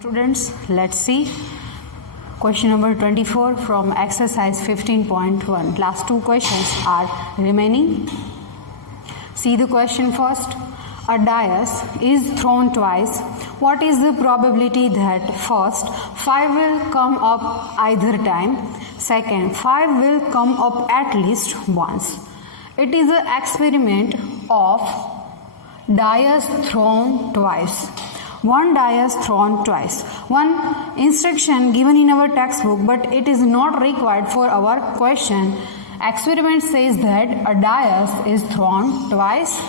Students, let's see question number 24 from exercise 15.1. Last two questions are remaining. See the question first. A dice is thrown twice. What is the probability that first 5 will come up either time, second 5 will come up at least once? It is an experiment of dice thrown twice. One die is thrown twice. One instruction given in our textbook, but it is not required for our question. Experiment says that a die is thrown twice.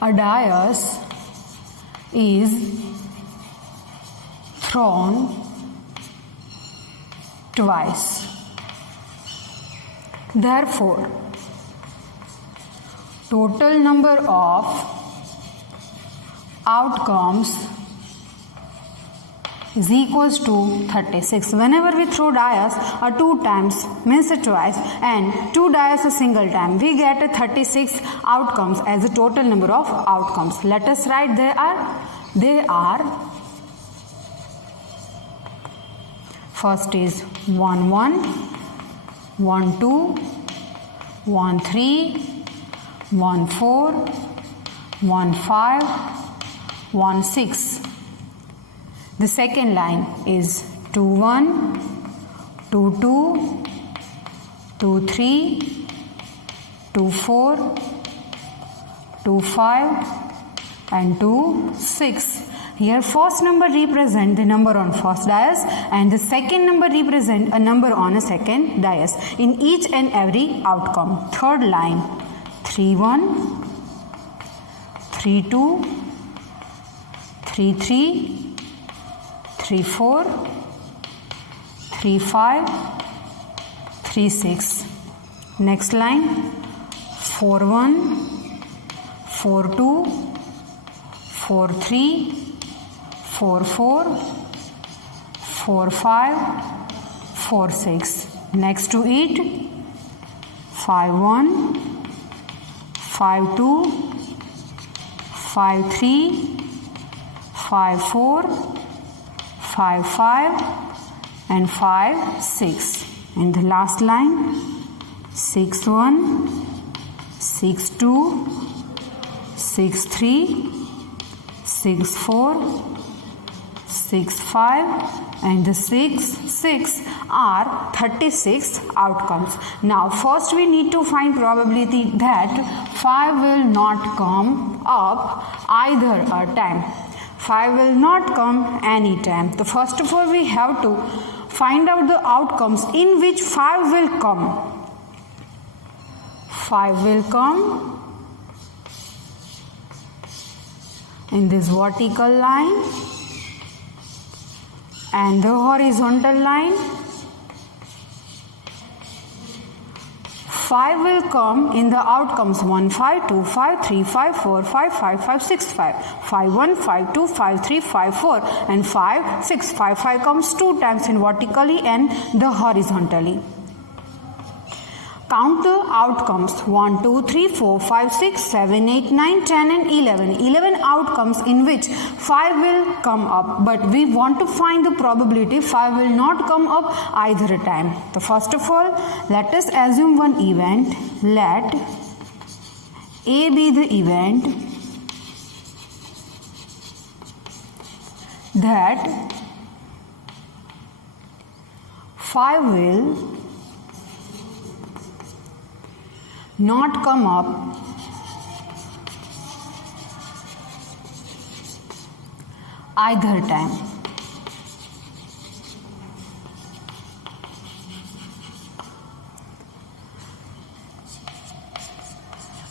A die is thrown twice. Therefore, total number of outcomes is equals to 36. Whenever we throw dice a 2 times means a twice and 2 dice a single time, we get a 36 outcomes as a total number of outcomes. Let us write they are first is 1 1, 1 2, 1 3, 1 4, 1 5, 1 6. The second line is 2 1, 2 2, 2 3, 2 4, 2 5 and 2 6. Here first number represent the number on first dice and the second number represent a number on a second dice in each and every outcome. Third line 3 1, 3 2, 3 3, 3 4, 3 5, 3 6. Next line 4 1, 4 2, 4 3, 4 4, 4 5, 4 6. Next to it 5 1, 5 2, 5 3, 5 4, 5 5 and 5 6. And the last line 6 1, 6 2, 6 3, 6 4, 6 5 and the 6 6 are 36 outcomes. Now first we need to find probability that 5 will not come up either a time. 5 will not come any time. So first of all we have to find out the outcomes in which 5 will come. 5 will come in this vertical line and the horizontal line. 5 will come in the outcomes 1 5 2 5 3 5 4 5 5 5 6 5 5 1 5 2 5 3 5 4 and 5 6. 5 comes 2 times in vertically and the horizontally. Count the outcomes 1 2 3 4 5 6 7 8 9 10 and 11 outcomes in which 5 will come up, but we want to find the probability 5 will not come up either a time. So first of all let us assume one event. Let A be the event that 5 will not come up either time.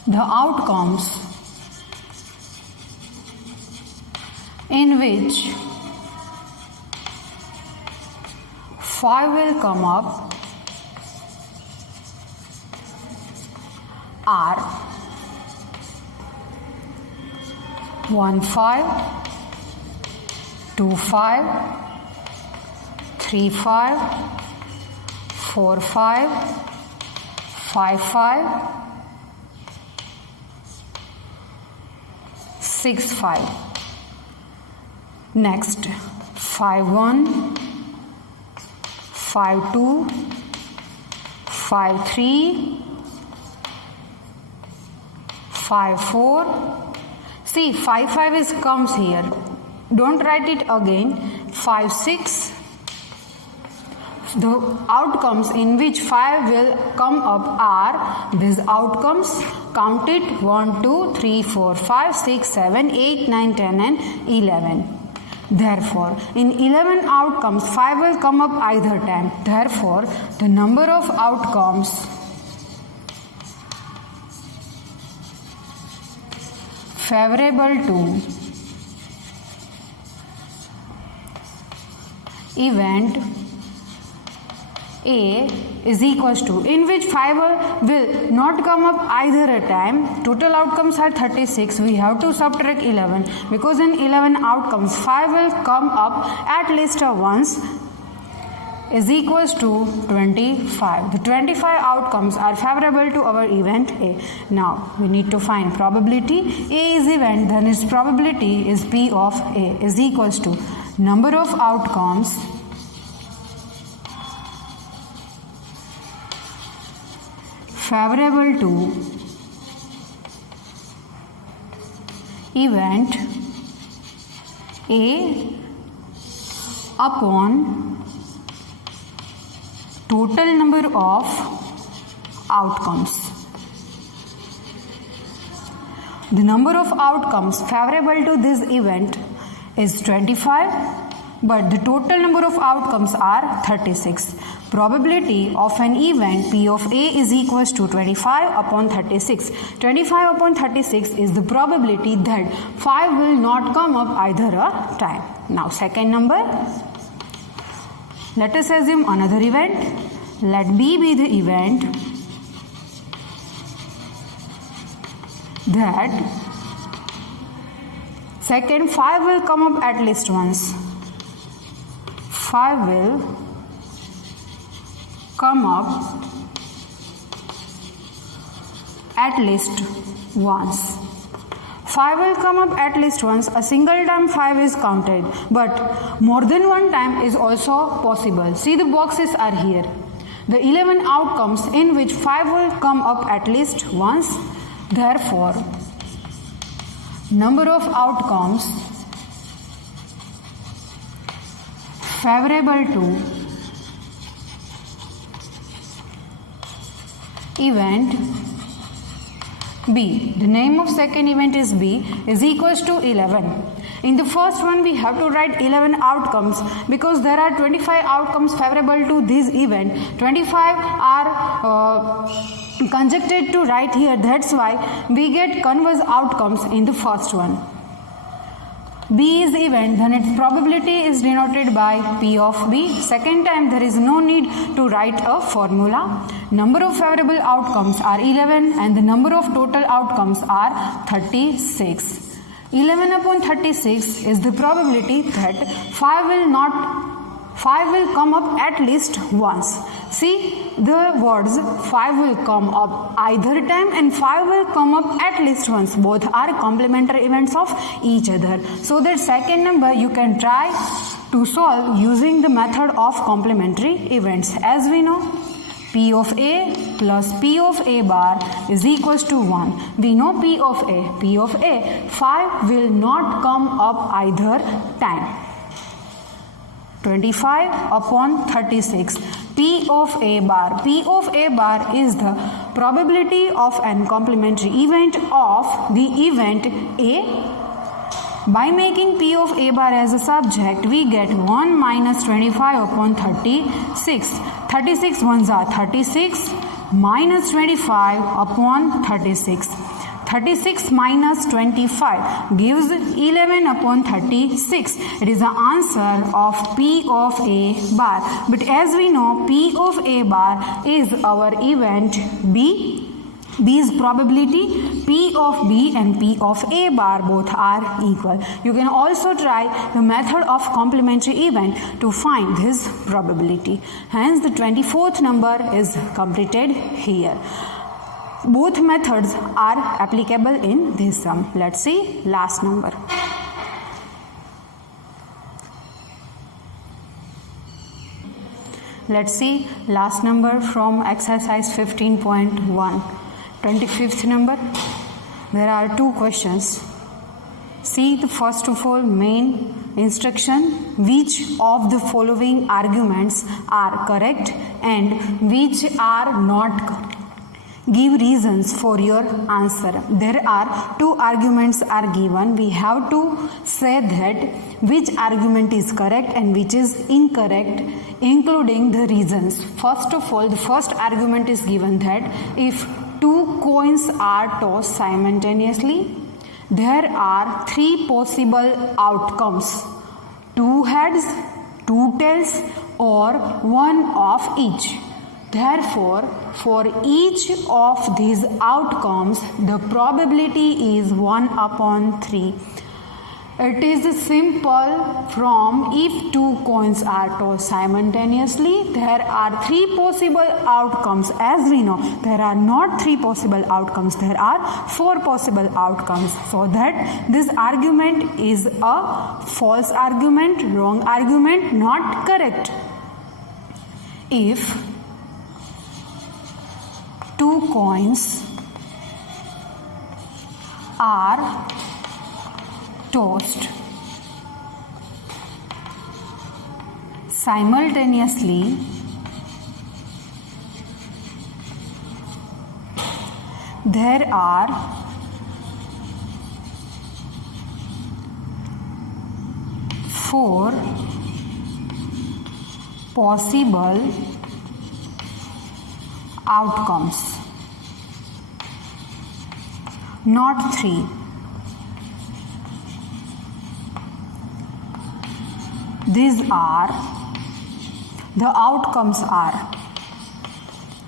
The outcomes in which 5 will come up are 1 5, 2 5, 3 5, 4 5, 5 5, 6 5. Next 5 1, 5 2, 5 3, 5 4. See, 5 5 comes here. Don't write it again. 5 6. The outcomes in which 5 will come up are these outcomes. Count it: 1 2 3 4 5 6 7 8 9 10 and 11. Therefore, in 11 outcomes, 5 will come up either time. Therefore, the number of outcomes favorable to event A is equals to, in which 5 will not come up either a time. Total outcomes are 36. We have to subtract 11 because in 11 outcomes 5 will come up at least once, is equals to 25. The 25 outcomes are favorable to our event A. Now we need to find probability. A is event, then its probability is P of A is equals to number of outcomes favorable to event A upon total number of outcomes. The number of outcomes favorable to this event is 25, but the total number of outcomes are 36. Probability of an event P of A is equals to 25 upon 36. 25 upon 36 is the probability that 5 will not come up either a time. Now second number, let us assume another event. Let B be the event that second 5 will come up at least once. 5 will come up at least once. 5 will come up at least once. A single time 5 is counted, but more than one time is also possible. See, the boxes are here. The 11 outcomes in which 5 will come up at least once. Therefore, number of outcomes favorable to event B, the name of second event is B, is equals to 11. In the first one we have to write 11 outcomes because there are 25 outcomes favorable to this event. 25 are conjected to write here, that's why we get converse outcomes in the first one. B is event, then its probability is denoted by P of B. Second time there is no need to write a formula. Number of favorable outcomes are 11 and the number of total outcomes are 36. 11 upon 36 is the probability that 5 will come up at least once. See, the words 5 will come up either time and 5 will come up at least once. Both are complementary events of each other. So that second number you can try to solve using the method of complementary events. As we know, P of A plus P of A bar is equals to 1. We know P of A. P of A, 5 will not come up either time. 25 upon 36. P of A bar. P of A bar is the probability of an complementary event of the event A. By making P of A bar as a subject, we get 1 minus 25 upon 36. 36 ones are 36 minus 25 upon 36. 36 minus 25 gives 11 upon 36. It is the answer of P of A bar. But as we know, P of A bar is our event B. B's probability, P of B and P of A bar both are equal. You can also try the method of complementary event to find this probability. Hence the 24th number is completed here. Both methods are applicable in this sum. Let's see last number. Let's see last number from exercise 15.1. 25th number. There are two questions. See the first of all main instruction. Which of the following arguments are correct and which are not correct? Give reasons for your answer. There are two arguments are given. We have to say that which argument is correct and which is incorrect, including the reasons. First of all, the first argument is given that if two coins are tossed simultaneously, there are three possible outcomes: two heads, two tails, or one of each. Therefore, for each of these outcomes, the probability is 1/3. It is simple from if two coins are tossed simultaneously, there are three possible outcomes. As we know, there are not three possible outcomes, there are four possible outcomes. So that this argument is a false argument, wrong argument, not correct. If two coins are tossed simultaneously, there are four possible outcomes, not three. These are the outcomes are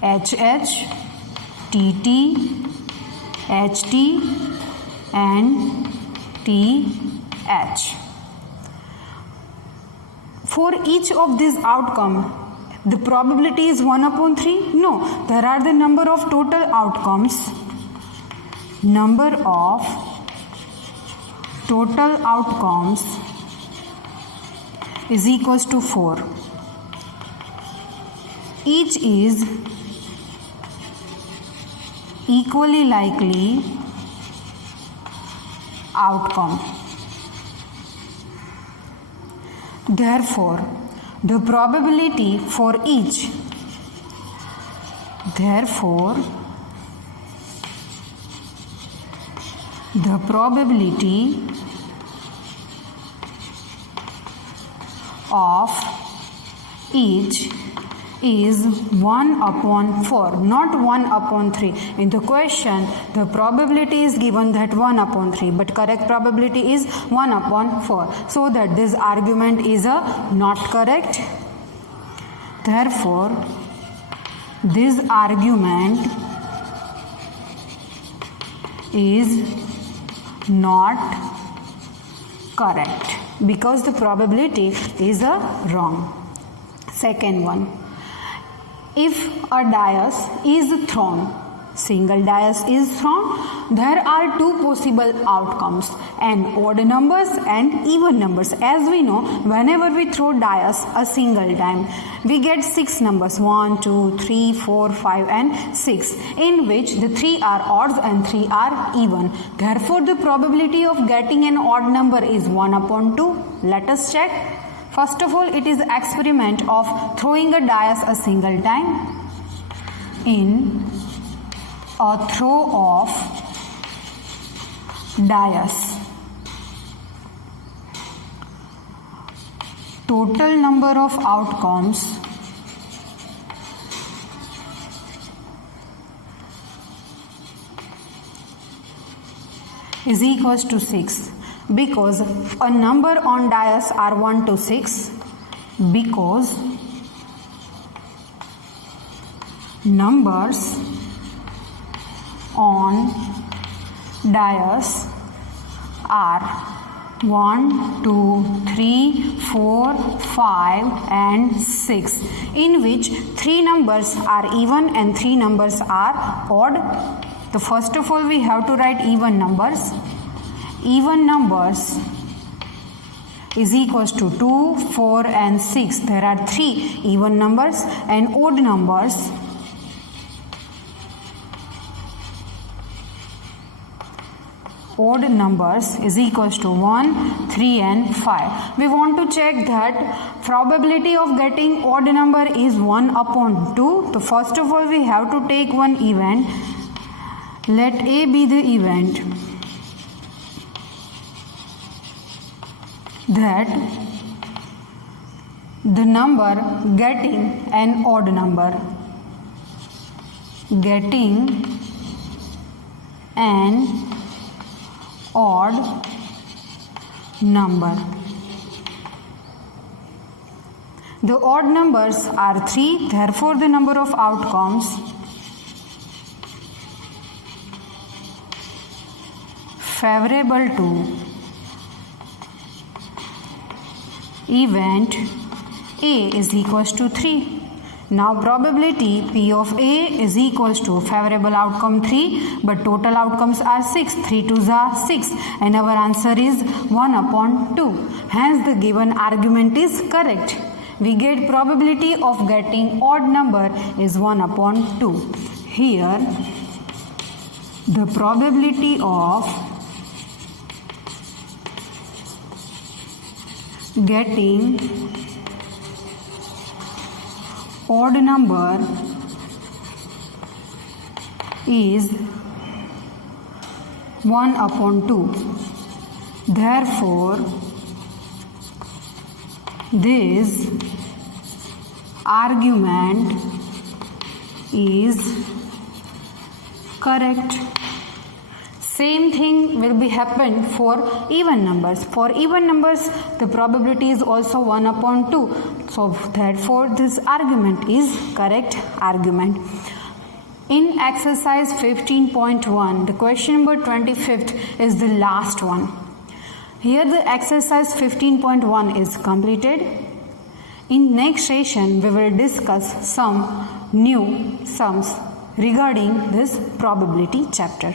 HH, TT, HT and TH. For each of these outcomes, the probability is 1/3? No, there are the number of total outcomes. Number of total outcomes is equals to 4. Each is equally likely outcome. Therefore, the probability for each, the probability of each is 1/4, not 1/3. In the question, the probability is given that 1/3, but correct probability is 1/4. So that this argument is not correct. Therefore, this argument is not correct because the probability is wrong. Second one, if a dice is thrown, single dice is thrown, there are two possible outcomes, and odd numbers and even numbers. As we know, whenever we throw dice a single time, we get 6 numbers, 1, 2, 3, 4, 5 and 6, in which the 3 are odds and 3 are even. Therefore, the probability of getting an odd number is 1/2. Let us check. First of all, it is experiment of throwing a dice a single time. In a throw of dice, total number of outcomes is equals to 6, because a number on dice are 1 to 6, because numbers on dice are 1, 2, 3, 4, 5 and 6, in which 3 numbers are even and 3 numbers are odd. So first of all we have to write even numbers. Even numbers is equals to 2, 4 and 6. There are 3 even numbers, and odd numbers is equals to 1, 3 and 5. We want to check that probability of getting odd number is 1 upon 2. So first of all we have to take one event. Let A be the event that the number getting an odd number, getting an odd number. The odd numbers are 3, therefore the number of outcomes favorable to event A is equals to 3. Now probability P of A is equals to favorable outcome 3, but total outcomes are 6. 3 2s are 6, and our answer is 1 upon 2. Hence the given argument is correct. We get probability of getting odd number is 1 upon 2. Here the probability of getting odd number is 1 upon 2. Therefore, this argument is correct. Same thing will be happen for even numbers. For even numbers, the probability is also 1 upon 2. So therefore, this argument is correct argument. In exercise 15.1, the question number 25th is the last one. Here the exercise 15.1 is completed. In next session, we will discuss some new sums regarding this probability chapter.